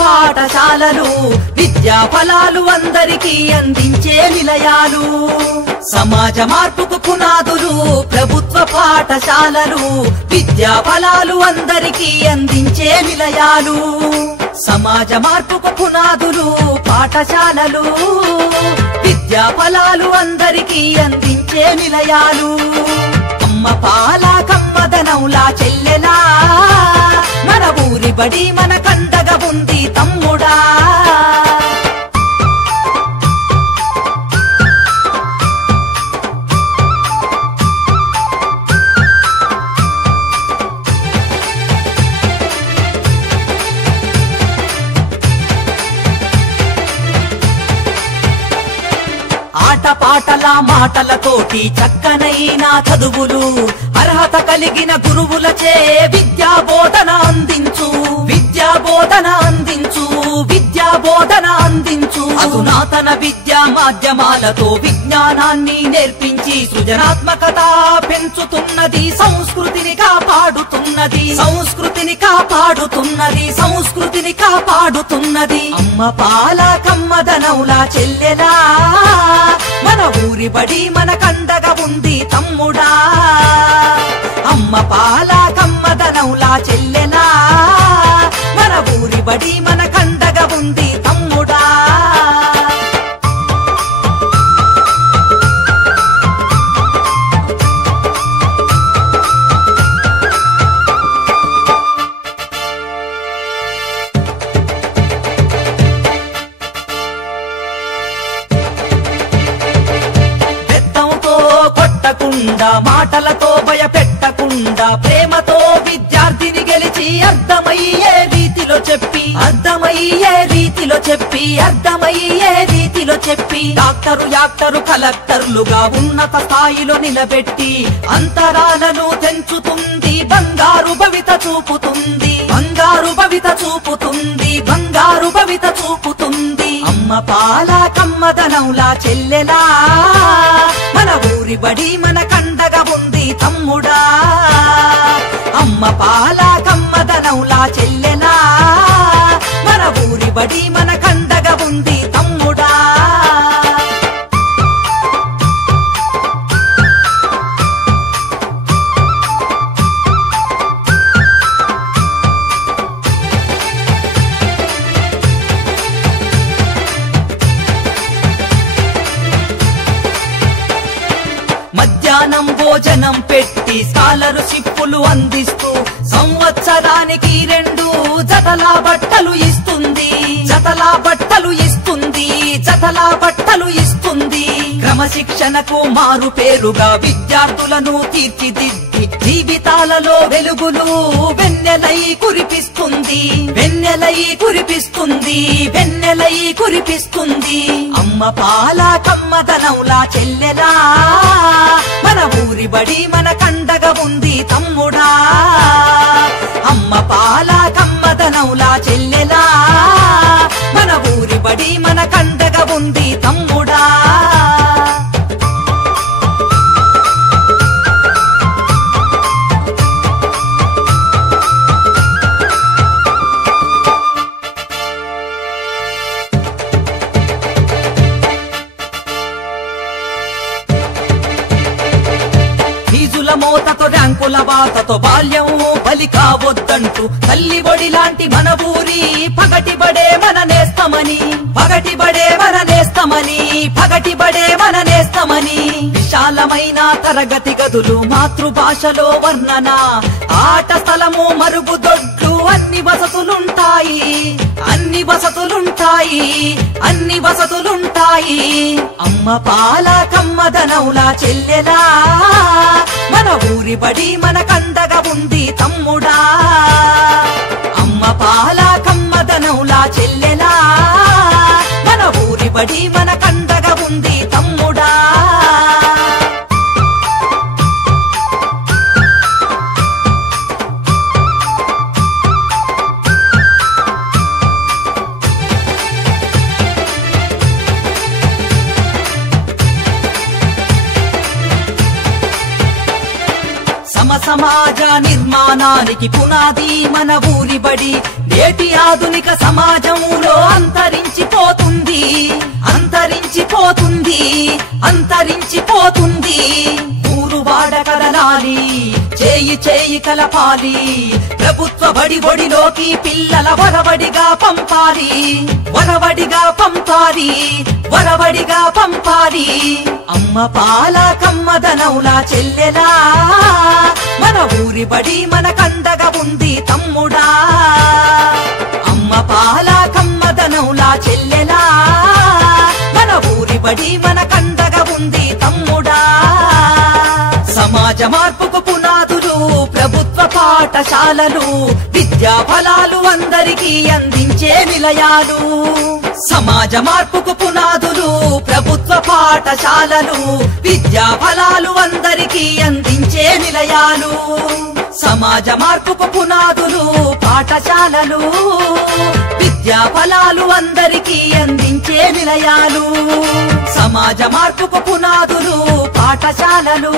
పాఠశాలలు విద్యా ఫలాలు అందరికీ అందించే నిలయాలు. సమాజ మార్పుకు పునాదులు ప్రభుత్వ పాఠశాలలు విద్యా ఫలాలు అందరికీ అందించే నిలయాలు. సమాజ మార్పుకు పునాదులు పాఠశాలలు విద్యా ఫలాలు అందరికీ అందించే నిలయాలు. అమ్మ పాల కమ్మదనంలా చెల్లెలా మన ఊరి బడి మన కండగా ఉంది తమ్ముడా. ఆటపాటల మాటలతోటి చక్కనైన చదువులు అర్హత కలిగిన గురువులచే విద్యా బోధన అందించు. విద్యా బోధన అందించు. విద్యా బోధన అందించు. అధునాతన విద్యా మాధ్యమాలతో విజ్ఞానాన్ని నేర్పించి సృజనాత్మకత పెంచుతున్నది. సంస్కృతిని కాపాడుతున్నది. సంస్కృతిని కాపాడుతున్నది. సంస్కృతిని కాపాడుతున్నది. అమ్మ పాల కమ్మదనౌలా చెల్లెలా మన ఊరి బడి మన కండగా ఉంది తమ్ముడా. అమ్మ పాల కమ్మదనౌలా చెల్లెలా మన ఊరి బడి మన కండగా ఉంది తమ్ముడా. మాటలతో భయపెట్టకుండా ప్రేమతో విద్యార్థిని గెలిచి అర్థమయ్యే రీతిలో చెప్పి అర్థమయ్యే రీతిలో చెప్పి అర్థమయ్యే రీతిలో చెప్పి డాక్టరు యాక్టరు కలెక్టర్లుగా ఉన్నత స్థాయిలో నిలబెట్టి అంతరాలను తెంచుతుంది. బంగారు భవిత చూపుతుంది. బంగారు భవిత చూపుతుంది. బంగారు భవిత చూపుతుంది. అమ్మ పాల కమ్మదనౌలా చెల్లెలా మన ఊరి బడి మన కండగా ఉంది తమ్ముడా. అమ్మ పాల కమ్మదనౌలా చెల్లెలా మన ఊరి బడి మన కండగా ఉంది తమ్ముడా. మధ్యాహ్నం భోజనం పెట్టి స్కాలర్షిప్పులు అందిస్తూ సంవత్సరానికి 2 జతల బట్టలు ఇస్తుంది. జతల బట్టలు ఇస్తుంది. జతల బట్టలు ఇస్తుంది. క్రమశిక్షణకు మారు పేరుగా విద్యార్థులను తీర్చిదిద్ది జీవితాలలో వెలుగులు వెన్నెలై కురిపిస్తుంది. వెన్నెలై కురిపిస్తుంది. వెన్నెలై కురిపిస్తుంది. అమ్మ పాల కమ్మదనౌలా చెల్లెలా మన ఊరి బడి మన కండగా ఉంది తమ్ముడా. అమ్మ పాల కమ్మదనౌలా చెల్లెలా మన ఊరి బడి మన కండగా ఉంది తమ్ముడా. మోతతో ర్యాంకుల బాతతో బాల్యం బలి కావద్దంటూ తల్లి బడి లాంటి మన ఊరి పగటి బడే మన నేస్తమని. పగటి బడే మన నేస్తమని. పగటి బడే మన నేస్తమని. విశాలమైన తరగతి గదులు మాతృభాషలో వర్ణన ఆట స్థలము మరుగుదొడ్లు అన్ని వసతులుంటాయి. అన్ని వసతులుంటాయి. అన్ని వసతులుంటాయి. అమ్మ పాల కమ్మదనౌలా చెల్లెలా మన ఊరి బడి మన కండగా ఉంది తమ్ముడా. అమ్మ పాల కమ్మదనౌలా చెల్లెలా మన ఊరి బడి మన కండగా ఉంది తమ్ముడా. సమాజ నిర్మాణానికి పునాది మన ఊరి బడి. నేటి ఆధునిక సమాజంలో అంతరించిపోతుంది, అంతరించిపోతుంది, అంతరించిపోతుంది. ఊరు వాడ కదలాలి, చేయి చేయి కలపాలి. ప్రభుత్వ బడి ఒడిలోకి పిల్లల వరవడిగా పంపాలి, వరవడిగా పంపాలి, వరవడిగా పంపాలి. అమ్మ పాల కమ్మదనౌలా చెల్లెలా, మన ఊరి బడి మన కండగా ఉంది తమ్ముడా. అమ్మ పాల కమ్మదనౌలా చెల్లెలా, మన ఊరి బడి మన కండగా ఉంది తమ్ముడా. సమాజ మార్పుకు పునాదులు ప్రభుత్వ పాఠశాలలు, విద్యా ఫలాలు అందరికీ అందించే నిలయాలు. సమాజ మార్పుకు పునాదులు ప్రభుత్వ పాఠశాలలు, విద్యా ఫలాలు అందరికీ అందించే నిలయాలు. సమాజ మార్పుకు పునాదులు పాఠశాలలు, విద్యా ఫలాలు అందరికీ అందించే నిలయాలు. సమాజ మార్పుకు పునాదులు పాఠశాలలు.